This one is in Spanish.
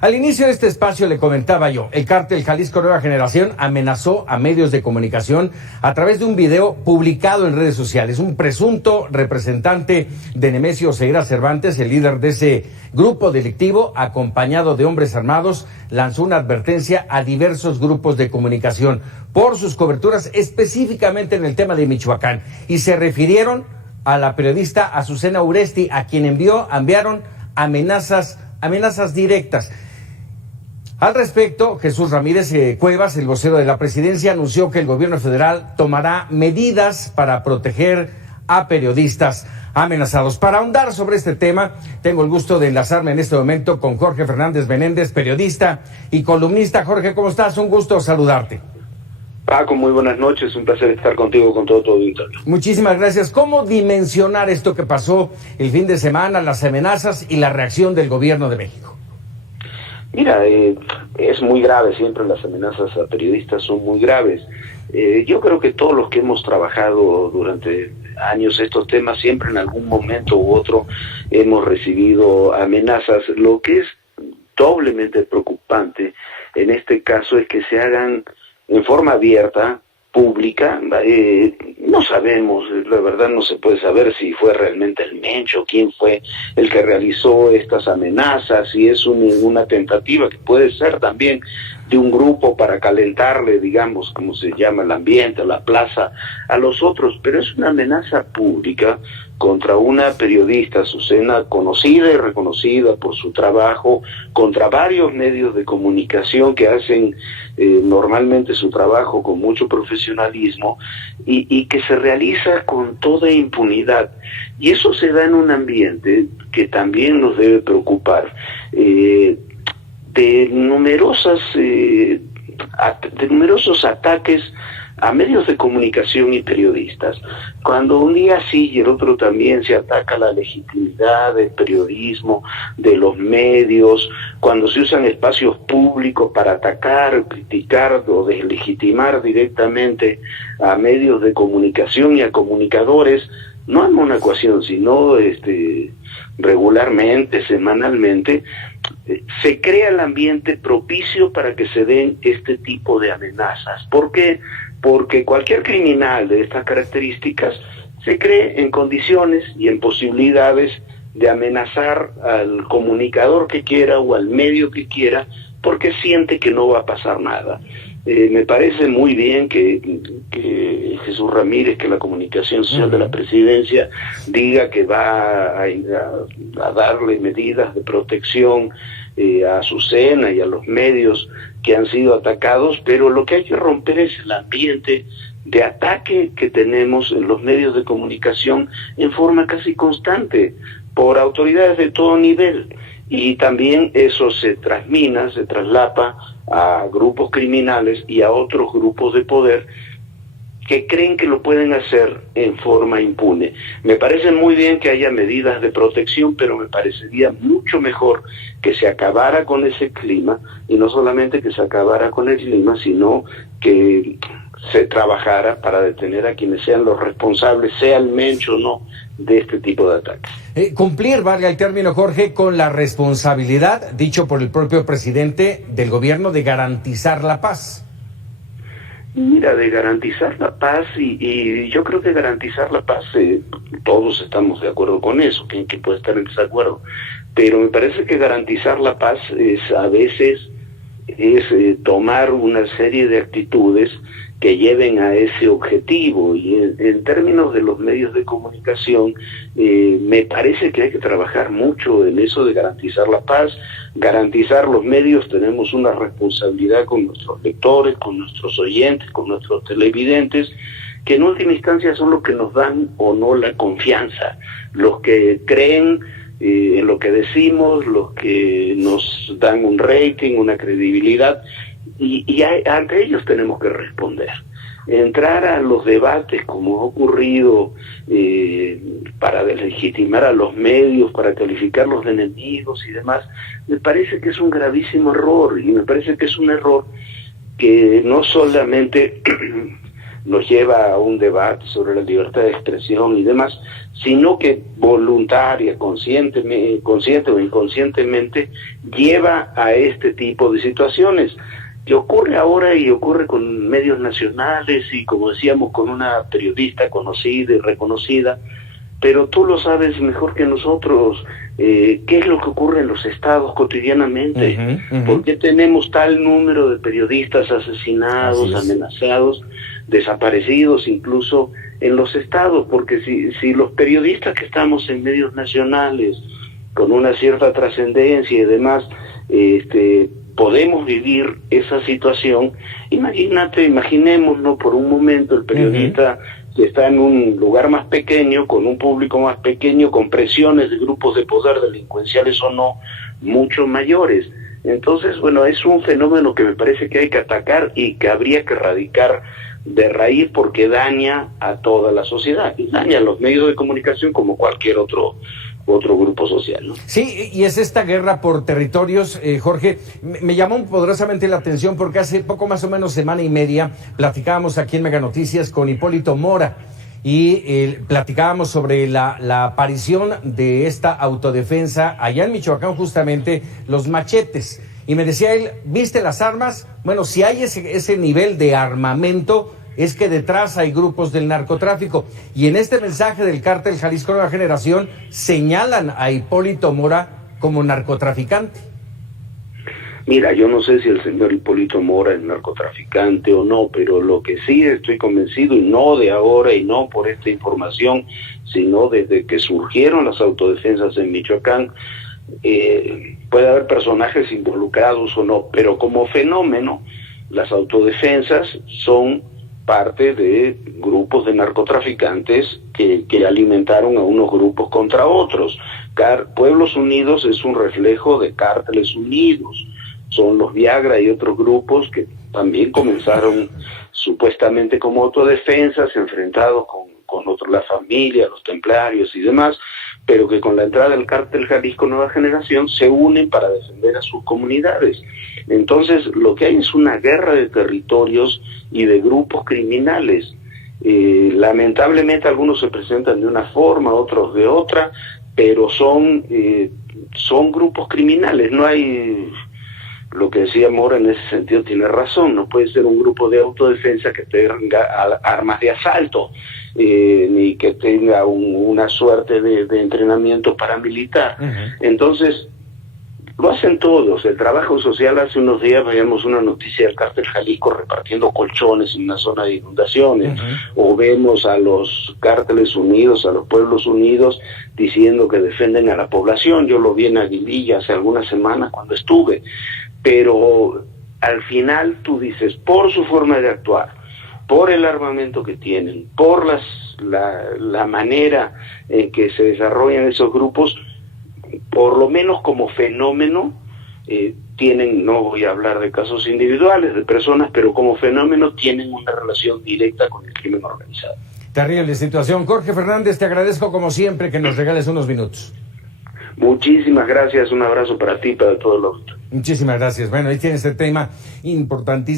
Al inicio de este espacio le comentaba yo, el cártel Jalisco Nueva Generación amenazó a medios de comunicación a través de un video publicado en redes sociales. Un presunto representante de Nemesio Ceguera Cervantes, el líder de ese grupo delictivo, acompañado de hombres armados, lanzó una advertencia a diversos grupos de comunicación por sus coberturas específicamente en el tema de Michoacán, y se refirieron a la periodista Azucena Uresti, a quien enviaron amenazas directas. Al respecto, Jesús Ramírez Cuevas, el vocero de la presidencia, anunció que el gobierno federal tomará medidas para proteger a periodistas amenazados. Para ahondar sobre este tema, tengo el gusto de enlazarme en este momento con Jorge Fernández Menéndez, periodista y columnista. Jorge, ¿cómo estás? Un gusto saludarte. Paco, muy buenas noches, un placer estar contigo, con todo tu auditorio. Muchísimas gracias. ¿Cómo dimensionar esto que pasó el fin de semana, las amenazas y la reacción del gobierno de México? Mira, es muy grave, siempre las amenazas a periodistas son muy graves. Yo creo que todos los que hemos trabajado durante años estos temas, siempre en algún momento u otro hemos recibido amenazas. Lo que es doblemente preocupante en este caso es que se hagan en forma abierta, pública. No sabemos, la verdad no se puede saber si fue realmente el Mencho, quién fue el que realizó estas amenazas, si es una tentativa que puede ser también de un grupo para calentarle, digamos, como se llama, el ambiente, la plaza, a los otros, pero es una amenaza pública contra una periodista, Azucena, conocida y reconocida por su trabajo, contra varios medios de comunicación que hacen normalmente su trabajo con mucho profesionalismo y que se realiza con toda impunidad. Y eso se da en un ambiente que también nos debe preocupar, de numerosos ataques a medios de comunicación y periodistas. Cuando un día sí y el otro también se ataca la legitimidad del periodismo, de los medios, cuando se usan espacios públicos para atacar, criticar o deslegitimar directamente a medios de comunicación y a comunicadores, no en una ocasión, sino regularmente, semanalmente, se crea el ambiente propicio para que se den este tipo de amenazas. ¿Por qué? Porque cualquier criminal de estas características se cree en condiciones y en posibilidades de amenazar al comunicador que quiera o al medio que quiera, porque siente que no va a pasar nada. Me parece muy bien que Jesús Ramírez, que la comunicación social de la presidencia, diga que va a darle medidas de protección a Azucena y a los medios que han sido atacados, pero lo que hay que romper es el ambiente de ataque que tenemos en los medios de comunicación en forma casi constante por autoridades de todo nivel, y también eso se traslapa a grupos criminales y a otros grupos de poder que creen que lo pueden hacer en forma impune. Me parece muy bien que haya medidas de protección, pero me parecería mucho mejor que se acabara con ese clima, y no solamente que se acabara con el clima, sino que se trabajara para detener a quienes sean los responsables, sea el Mencho o no, de este tipo de ataques. Cumplir, valga el término, Jorge, con la responsabilidad, dicho por el propio presidente del gobierno, de garantizar la paz. Mira, de garantizar la paz, y yo creo que garantizar la paz, todos estamos de acuerdo con eso, que puede estar en desacuerdo, pero me parece que garantizar la paz a veces es tomar una serie de actitudes que lleven a ese objetivo, y en términos de los medios de comunicación, me parece que hay que trabajar mucho en eso de garantizar la paz, garantizar los medios. Tenemos una responsabilidad con nuestros lectores, con nuestros oyentes, con nuestros televidentes, que en última instancia son los que nos dan o no la confianza, los que creen en lo que decimos, los que nos dan un rating, una credibilidad, y ante ellos tenemos que responder. Entrar a los debates como ha ocurrido para deslegitimar a los medios, para calificarlos de enemigos y demás, me parece que es un gravísimo error, y me parece que es un error que no solamente nos lleva a un debate sobre la libertad de expresión y demás, sino que voluntaria, consciente o inconscientemente, lleva a este tipo de situaciones. Que ocurre ahora y ocurre con medios nacionales y, como decíamos, con una periodista conocida y reconocida, pero tú lo sabes mejor que nosotros, qué es lo que ocurre en los estados cotidianamente. ¿Por qué tenemos tal número de periodistas asesinados, amenazados, desaparecidos incluso en los estados? Porque si los periodistas que estamos en medios nacionales, con una cierta trascendencia y demás, podemos vivir esa situación, imaginémonos por un momento el periodista que está en un lugar más pequeño, con un público más pequeño, con presiones de grupos de poder delincuenciales o no, mucho mayores. Entonces, bueno, es un fenómeno que me parece que hay que atacar y que habría que erradicar de raíz, porque daña a toda la sociedad y daña a los medios de comunicación como cualquier otro grupo social, ¿no? Sí, y es esta guerra por territorios, Jorge. Me llamó poderosamente la atención porque hace poco más o menos semana y media platicábamos aquí en Mega Noticias con Hipólito Mora y platicábamos sobre la aparición de esta autodefensa allá en Michoacán, justamente los machetes. Y me decía él, ¿viste las armas? Bueno, si hay ese nivel de armamento, es que detrás hay grupos del narcotráfico. Y en este mensaje del Cártel Jalisco Nueva Generación señalan a Hipólito Mora como narcotraficante. Mira, yo no sé si el señor Hipólito Mora es narcotraficante o no, pero lo que sí estoy convencido, y no de ahora y no por esta información, sino desde que surgieron las autodefensas en Michoacán, puede haber personajes involucrados o no, pero como fenómeno, las autodefensas son parte de grupos de narcotraficantes que alimentaron a unos grupos contra otros. Pueblos Unidos es un reflejo de Cárteles Unidos. Son los Viagra y otros grupos que también comenzaron supuestamente como autodefensas, enfrentados con la familia, los templarios y demás, pero que con la entrada del Cártel Jalisco Nueva Generación se unen para defender a sus comunidades. Entonces, lo que hay es una guerra de territorios y de grupos criminales. Lamentablemente algunos se presentan de una forma, otros de otra, pero son grupos criminales. No hay, lo que decía Mora en ese sentido tiene razón, no puede ser un grupo de autodefensa que tenga armas de asalto, ni que tenga una suerte de entrenamiento paramilitar. Entonces, lo hacen todos. El trabajo social, hace unos días veíamos una noticia del Cártel Jalisco repartiendo colchones en una zona de inundaciones, o vemos a los Cárteles Unidos, a los Pueblos Unidos, diciendo que defienden a la población. Yo lo vi en Aguililla hace algunas semanas cuando estuve, pero al final tú dices, por su forma de actuar, por el armamento que tienen, por la manera en que se desarrollan esos grupos, por lo menos como fenómeno, tienen, no voy a hablar de casos individuales, de personas, pero como fenómeno tienen una relación directa con el crimen organizado. Terrible situación. Jorge Fernández, te agradezco como siempre que nos regales unos minutos. Muchísimas gracias, un abrazo para ti y para todos los. Muchísimas gracias. Bueno, ahí tienes este tema importantísimo.